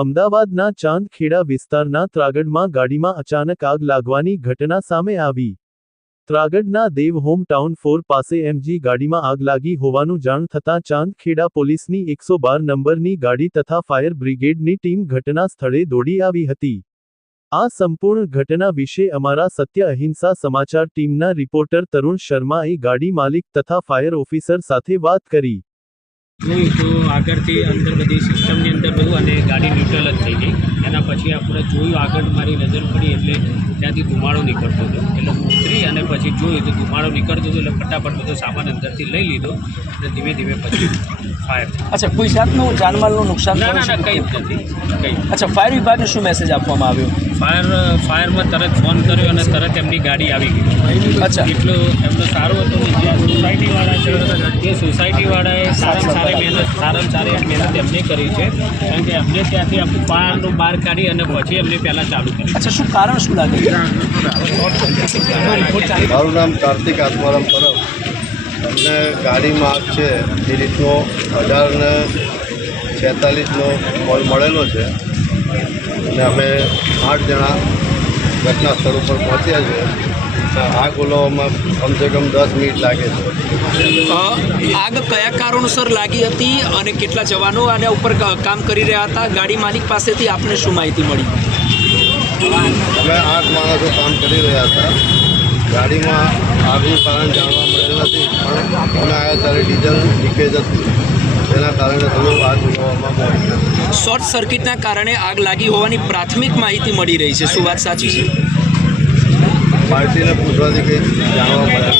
અમદાવાદના ચાંદખેડા વિસ્તારના ત્રાગડમાં ગાડીમાં અચાનક આગ લાગવાની ઘટના સામે આવી। ત્રાગડના દેવ હોમ ટાઉન 4 પાસે એમજી ગાડીમાં આગ લાગી હોવાનું જાણ થતાં ચાંદખેડા પોલીસની 112 નંબરની ગાડી તથા ફાયર બ્રિગેડની ટીમ ઘટના સ્થળે દોડી આવી હતી। આ સંપૂર્ણ ઘટના વિશે અમારા સત્ય અહિંસા સમાચાર ટીમના રિપોર્ટર તરુણ શર્માએ ગાડી માલિક તથા ફાયર ઓફિસર સાથે વાત કરી। જોયું તો આગળથી અંદર બધી સિસ્ટમની અંદર બધું અને ગાડી ન્યુટ્રલ જ થઈ ગઈ। એના પછી આપણે જોયું, આગળ મારી નજર પડી એટલે ત્યાંથી ધુમાડો નીકળતો હતો, એટલે ઉતરી અને પછી જોયું તો ધુમાડો નીકળતો હતો એટલે ફટાફટ બધો સામાન અંદરથી લઈ લીધો અને ધીમે ધીમે પછી ફાયર। अच्छा, कोई जातનું જાનમાલનું નુકસાન ના ના ના કંઈ જ નથી, કંઈ। अच्छा, फायर विभागને શું મેસેજ આપવામાં આવ્યો? ફાયરમાં તરત ફોન કર્યો અને તરત એમની ગાડી આવી ગઈ। અચ્છા, એટલો એમનો સારો હતો ને જ્યાં સોસાયટીવાળા છે એ સોસાયટીવાળાએ સારામાં સારી મહેનત એમને કરી છે, કારણ કે એમને ત્યાંથી આખું ફાયરનું બહાર કાઢી અને પછી એમને પહેલાં ચાલુ કરી। अच्छा, શું કારણ શું લાગે? મારું નામ કાર્તિક આત્મારામ તરફ। અમને ગાડીમાં આગ છે એ રીતનો 18:46નો કોલ મળેલો છે અને અમે 8 જણા ઘટના સ્થળ ઉપર પહોંચ્યા છે। આગ ઓલવવામાં કમસે કમ 10 મિનિટ લાગે છે। આગ કયા કારણોસર લાગી હતી અને કેટલા જવાનો આના ઉપર કામ કરી રહ્યા હતા? ગાડી માલિક પાસેથી આપને શું માહિતી મળી? અમે 8 માણસો કામ કરી રહ્યા હતા। ગાડીમાં આગનું કારણ જાણવા મળેલ નથી, પણ અમે આવ્યા ત્યારે ડીઝલ લીકેજ હતું, તેના કારણે થોડું આગ ઓલવવામાં મોડું। શોર્ટ સર્કિટના કારણે આગ લાગી હોવાની પ્રાથમિક માહિતી મળી રહી છે, શું વાત સાચી છે? પાર્ટીને પૂછવાથી કંઈ જાણવા મળે।